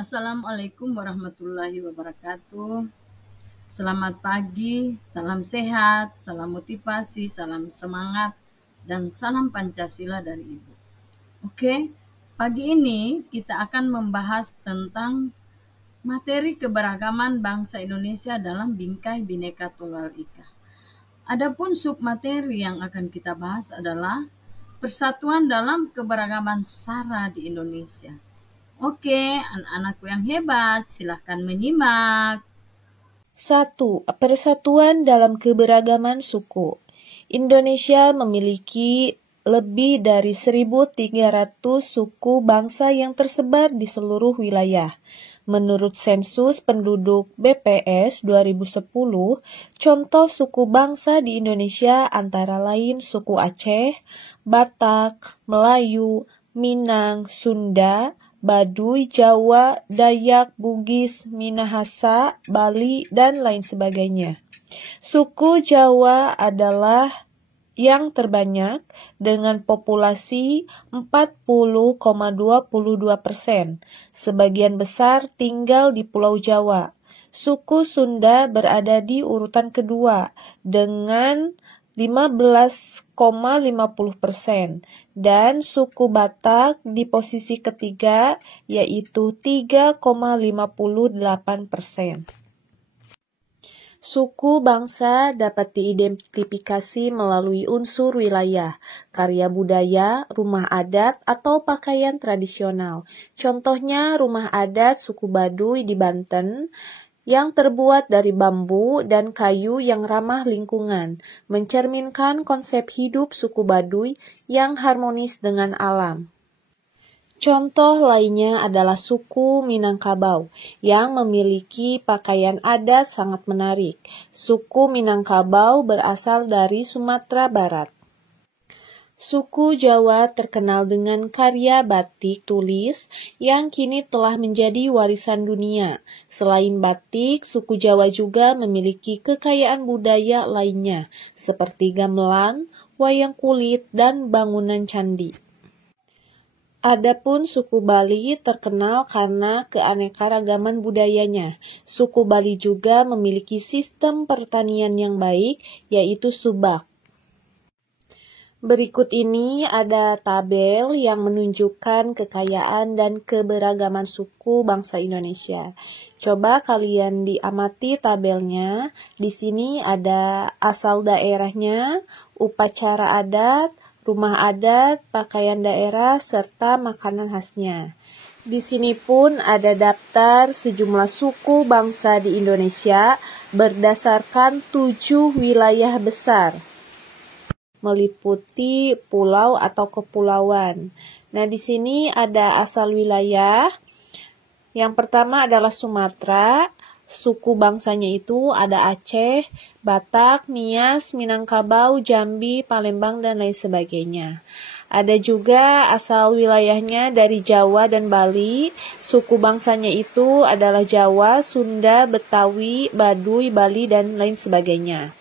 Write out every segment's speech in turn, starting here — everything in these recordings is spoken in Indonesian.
Assalamualaikum warahmatullahi wabarakatuh. Selamat pagi, salam sehat, salam motivasi, salam semangat, dan salam Pancasila dari Ibu. Oke, pagi ini kita akan membahas tentang materi keberagaman bangsa Indonesia dalam bingkai Bhinneka Tunggal Ika. Adapun submateri yang akan kita bahas adalah persatuan dalam keberagaman SARA di Indonesia. Oke, anak-anakku yang hebat, silahkan menyimak. 1. Persatuan dalam keberagaman suku. Indonesia memiliki lebih dari 1.300 suku bangsa yang tersebar di seluruh wilayah. Menurut sensus penduduk BPS 2010, contoh suku bangsa di Indonesia antara lain suku Aceh, Batak, Melayu, Minang, Sunda, Baduy, Jawa, Dayak, Bugis, Minahasa, Bali, dan lain sebagainya. Suku Jawa adalah yang terbanyak dengan populasi 40,22%. Sebagian besar tinggal di Pulau Jawa. Suku Sunda berada di urutan kedua dengan 15,50% dan suku Batak di posisi ketiga yaitu 3,58%. Suku bangsa dapat diidentifikasi melalui unsur wilayah, karya budaya, rumah adat, atau pakaian tradisional. Contohnya rumah adat suku Baduy di Banten yang terbuat dari bambu dan kayu yang ramah lingkungan, mencerminkan konsep hidup suku Baduy yang harmonis dengan alam. Contoh lainnya adalah suku Minangkabau yang memiliki pakaian adat sangat menarik. Suku Minangkabau berasal dari Sumatera Barat. Suku Jawa terkenal dengan karya batik tulis yang kini telah menjadi warisan dunia. Selain batik, suku Jawa juga memiliki kekayaan budaya lainnya seperti gamelan, wayang kulit, dan bangunan candi. Adapun suku Bali terkenal karena keanekaragaman budayanya. Suku Bali juga memiliki sistem pertanian yang baik, yaitu subak. Berikut ini ada tabel yang menunjukkan kekayaan dan keberagaman suku bangsa Indonesia. Coba kalian diamati tabelnya. Di sini ada asal daerahnya, upacara adat, rumah adat, pakaian daerah, serta makanan khasnya. Di sini pun ada daftar sejumlah suku bangsa di Indonesia berdasarkan 7 wilayah besar, meliputi pulau atau kepulauan. Nah, di sini ada asal wilayah. Yang pertama adalah Sumatera. Suku bangsanya itu ada Aceh, Batak, Nias, Minangkabau, Jambi, Palembang, dan lain sebagainya. Ada juga asal wilayahnya dari Jawa dan Bali. Suku bangsanya itu adalah Jawa, Sunda, Betawi, Baduy, Bali, dan lain sebagainya.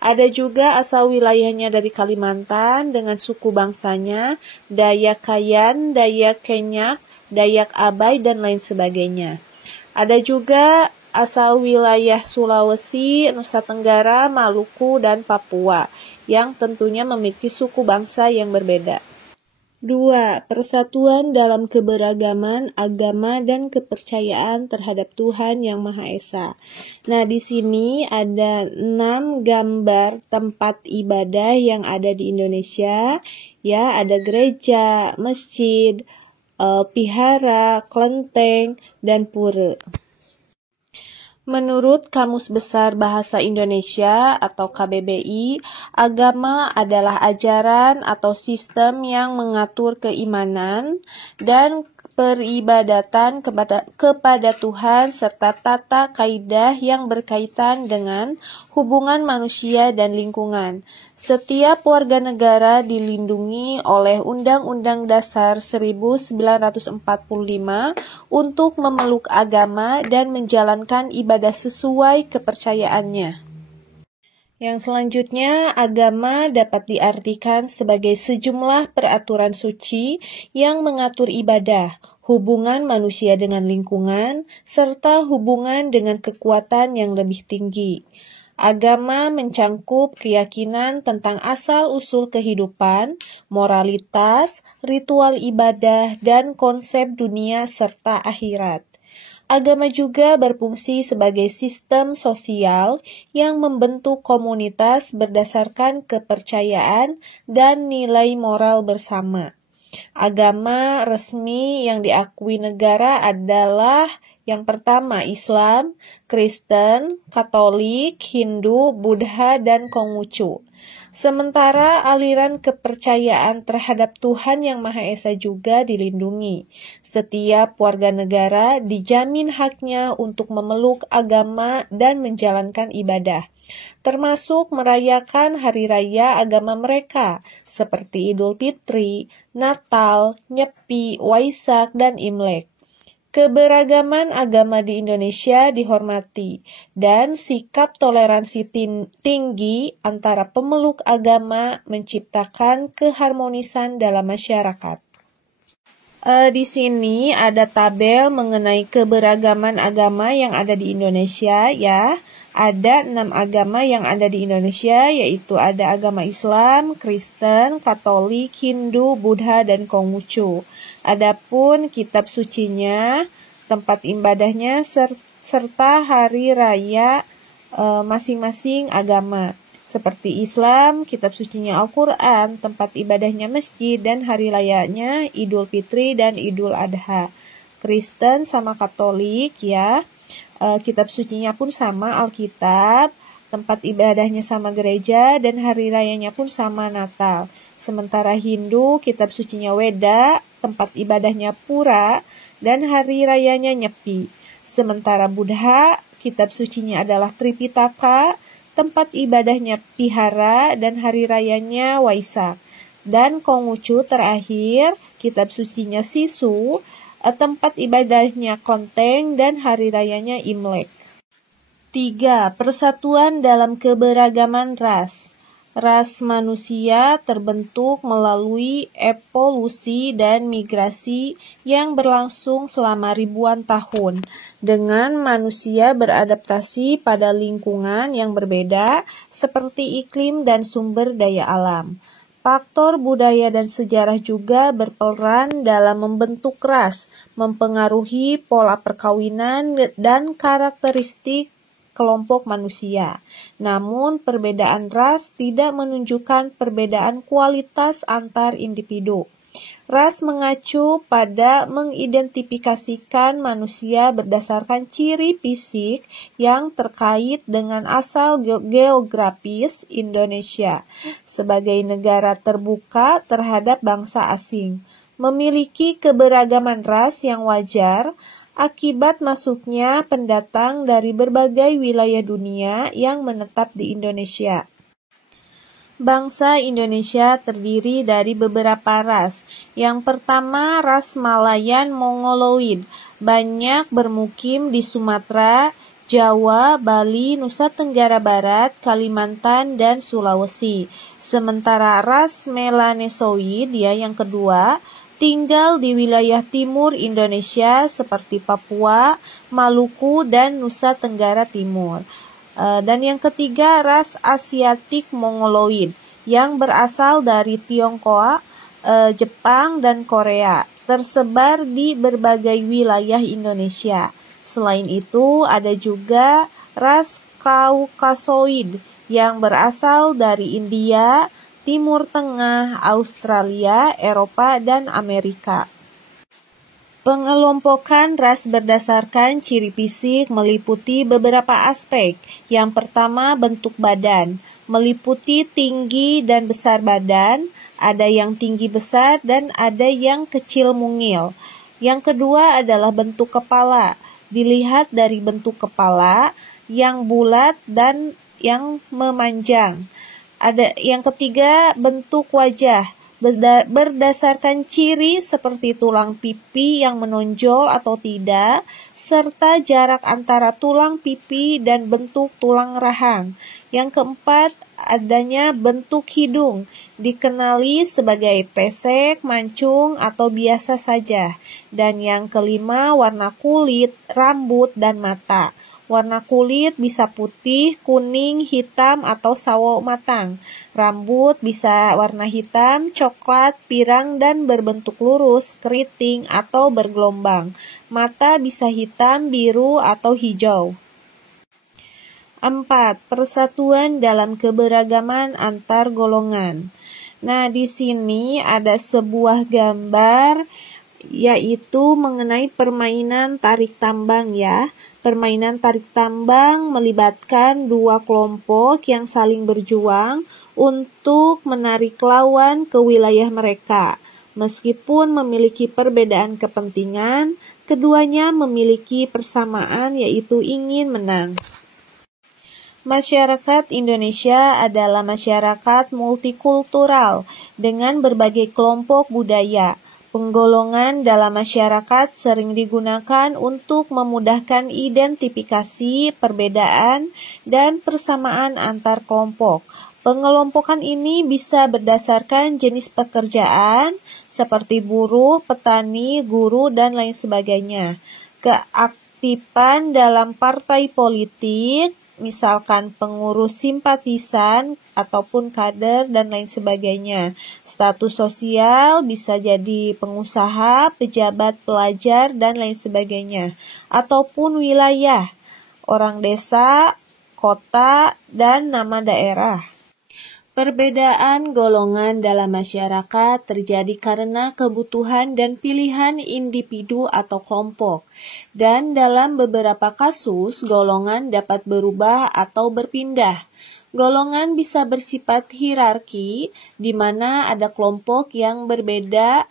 Ada juga asal wilayahnya dari Kalimantan dengan suku bangsanya Dayak Kayan, Dayak Kenyak, Dayak Abai, dan lain sebagainya. Ada juga asal wilayah Sulawesi, Nusa Tenggara, Maluku, dan Papua yang tentunya memiliki suku bangsa yang berbeda. 2. Persatuan dalam keberagaman agama dan kepercayaan terhadap Tuhan Yang Maha Esa. Nah, di sini ada 6 gambar tempat ibadah yang ada di Indonesia. Ya, ada gereja, masjid, vihara, kelenteng, dan pura. Menurut Kamus Besar Bahasa Indonesia atau KBBI, agama adalah ajaran atau sistem yang mengatur keimanan dan peribadatan kepada Tuhan serta tata kaidah yang berkaitan dengan hubungan manusia dan lingkungan. Setiap warga negara dilindungi oleh Undang-Undang Dasar 1945 untuk memeluk agama dan menjalankan ibadah sesuai kepercayaannya. Yang selanjutnya, agama dapat diartikan sebagai sejumlah peraturan suci yang mengatur ibadah, hubungan manusia dengan lingkungan, serta hubungan dengan kekuatan yang lebih tinggi. Agama mencangkup keyakinan tentang asal-usul kehidupan, moralitas, ritual ibadah, dan konsep dunia serta akhirat. Agama juga berfungsi sebagai sistem sosial yang membentuk komunitas berdasarkan kepercayaan dan nilai moral bersama. Agama resmi yang diakui negara adalah yang pertama Islam, Kristen, Katolik, Hindu, Buddha, dan Konghucu. Sementara aliran kepercayaan terhadap Tuhan Yang Maha Esa juga dilindungi. Setiap warga negara dijamin haknya untuk memeluk agama dan menjalankan ibadah, termasuk merayakan hari raya agama mereka, seperti Idul Fitri, Natal, Nyepi, Waisak, dan Imlek. Keberagaman agama di Indonesia dihormati, dan sikap toleransi tinggi antara pemeluk agama menciptakan keharmonisan dalam masyarakat. Di sini ada tabel mengenai keberagaman agama yang ada di Indonesia ya. Ada 6 agama yang ada di Indonesia, yaitu ada agama Islam, Kristen, Katolik, Hindu, Buddha, dan Konghucu. Adapun kitab sucinya, tempat ibadahnya, serta hari raya masing-masing agama. Seperti Islam, kitab sucinya Al-Quran, tempat ibadahnya masjid, dan hari rayanya Idul Fitri dan Idul Adha. Kristen sama Katolik ya, kitab sucinya pun sama Alkitab, tempat ibadahnya sama gereja, dan hari rayanya pun sama Natal. Sementara Hindu, kitab sucinya Weda, tempat ibadahnya Pura, dan hari rayanya Nyepi. Sementara Buddha, kitab sucinya adalah Tripitaka, tempat ibadahnya Pihara, dan hari rayanya Waisak. Dan Konghucu terakhir, kitab sucinya Sisu, tempat ibadahnya Klonteng, dan hari rayanya Imlek. 3. Persatuan dalam keberagaman ras. Ras manusia terbentuk melalui evolusi dan migrasi yang berlangsung selama ribuan tahun, dengan manusia beradaptasi pada lingkungan yang berbeda seperti iklim dan sumber daya alam. Faktor budaya dan sejarah juga berperan dalam membentuk ras, mempengaruhi pola perkawinan dan karakteristik kelompok manusia. Namun, perbedaan ras tidak menunjukkan perbedaan kualitas antar individu. Ras mengacu pada mengidentifikasikan manusia berdasarkan ciri fisik yang terkait dengan asal geografis Indonesia sebagai negara terbuka terhadap bangsa asing, memiliki keberagaman ras yang wajar akibat masuknya pendatang dari berbagai wilayah dunia yang menetap di Indonesia. Bangsa Indonesia terdiri dari beberapa ras. Yang pertama, ras Malayan Mongoloid, banyak bermukim di Sumatera, Jawa, Bali, Nusa Tenggara Barat, Kalimantan, dan Sulawesi. Sementara ras Melanesoid yang kedua, tinggal di wilayah timur Indonesia seperti Papua, Maluku, dan Nusa Tenggara Timur. Dan yang ketiga, ras Asiatik Mongoloid yang berasal dari Tiongkok, Jepang, dan Korea, tersebar di berbagai wilayah Indonesia. Selain itu, ada juga ras Kaukasoid yang berasal dari India, Timur Tengah, Australia, Eropa, dan Amerika. Pengelompokan ras berdasarkan ciri fisik meliputi beberapa aspek. Yang pertama, bentuk badan, meliputi tinggi dan besar badan, ada yang tinggi besar dan ada yang kecil mungil. Yang kedua adalah bentuk kepala, dilihat dari bentuk kepala yang bulat dan yang memanjang. Ada yang ketiga, bentuk wajah, berdasarkan ciri seperti tulang pipi yang menonjol atau tidak, serta jarak antara tulang pipi dan bentuk tulang rahang. Yang keempat adanya bentuk hidung, dikenali sebagai pesek, mancung, atau biasa saja. Dan yang kelima, warna kulit, rambut, dan mata. Warna kulit bisa putih, kuning, hitam, atau sawo matang. Rambut bisa warna hitam, coklat, pirang, dan berbentuk lurus, keriting, atau bergelombang. Mata bisa hitam, biru, atau hijau. 4. Persatuan dalam keberagaman antar golongan. Nah, di sini ada sebuah gambar yaitu mengenai permainan tarik tambang ya. Permainan tarik tambang melibatkan dua kelompok yang saling berjuang untuk menarik lawan ke wilayah mereka. Meskipun memiliki perbedaan kepentingan, keduanya memiliki persamaan yaitu ingin menang. Masyarakat Indonesia adalah masyarakat multikultural dengan berbagai kelompok budaya. Penggolongan dalam masyarakat sering digunakan untuk memudahkan identifikasi perbedaan dan persamaan antar kelompok. Pengelompokan ini bisa berdasarkan jenis pekerjaan seperti buruh, petani, guru, dan lain sebagainya. Keaktifan dalam partai politik, misalkan pengurus simpatisan ataupun kader dan lain sebagainya. Status sosial bisa jadi pengusaha, pejabat, pelajar, dan lain sebagainya. Ataupun wilayah, orang desa, kota, dan nama daerah. Perbedaan golongan dalam masyarakat terjadi karena kebutuhan dan pilihan individu atau kelompok. Dan dalam beberapa kasus, golongan dapat berubah atau berpindah. Golongan bisa bersifat hierarki, di mana ada kelompok yang berada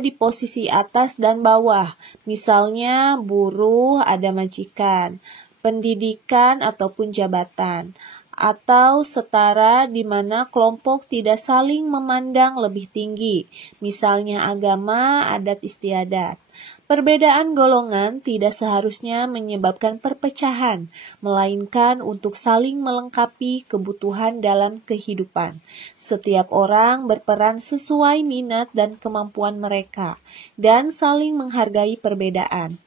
di posisi atas dan bawah. Misalnya buruh ada majikan, pendidikan ataupun jabatan. Atau setara di mana kelompok tidak saling memandang lebih tinggi, misalnya agama, adat istiadat. Perbedaan golongan tidak seharusnya menyebabkan perpecahan, melainkan untuk saling melengkapi kebutuhan dalam kehidupan. Setiap orang berperan sesuai minat dan kemampuan mereka, dan saling menghargai perbedaan.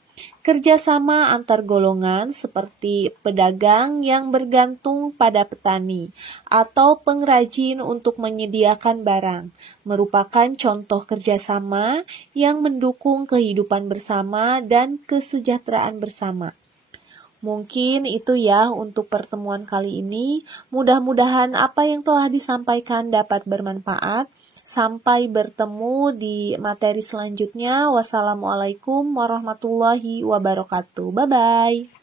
Kerjasama antar golongan seperti pedagang yang bergantung pada petani atau pengrajin untuk menyediakan barang merupakan contoh kerjasama yang mendukung kehidupan bersama dan kesejahteraan bersama. Mungkin itu ya untuk pertemuan kali ini. Mudah-mudahan apa yang telah disampaikan dapat bermanfaat. Sampai bertemu di materi selanjutnya. Wassalamualaikum warahmatullahi wabarakatuh. Bye-bye.